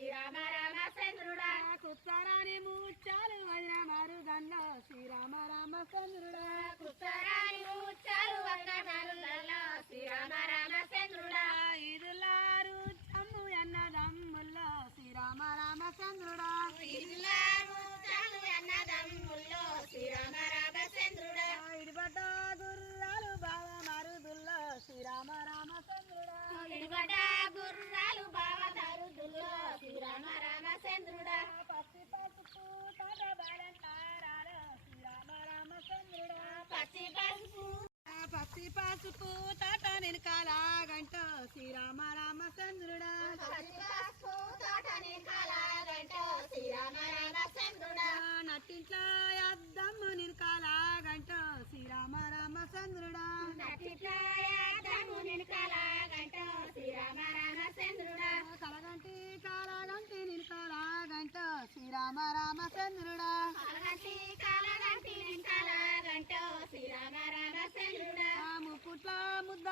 శ్రీరామ రామచంద్రుడా కుత్తరాని ముచ్చాలు వదిన మరుగన్లో శ్రీరామ రామచంద్రుడా కుత్తరాని ముచ్చాలు వందనాలులలో శ్రీరామ రామచంద్రుడా ఇదులారు చమ్ము అన్నదమ్ముల్లో శ్రీరామ రామచంద్రుడా ఇల్లా పసుపు తాట తోటని కలాగంటో శ్రీరామ రామచంద్రుడా నట్టింట్లో అద్దమ్ము నినకాల గంట శ్రీరామ రామచంద్రుడా కలగంటి కాలగంటి నినకాల గంట శ్రీరామ రామచంద్రుడా కలగంటి కలగంటి నినకలాగంటో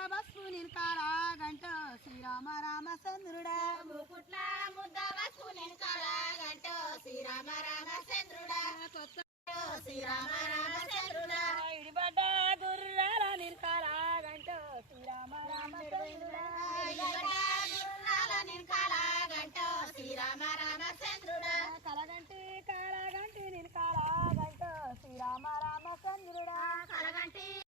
ముద్ద బస్సు నినకాల గంట శ్రీరామ రామచంద్రుడా ముకుట్ల ముద్ద వస్తు నినకలాగంటో. శ్రీరామ రామచంద్రుడా శ్రీరామ రామ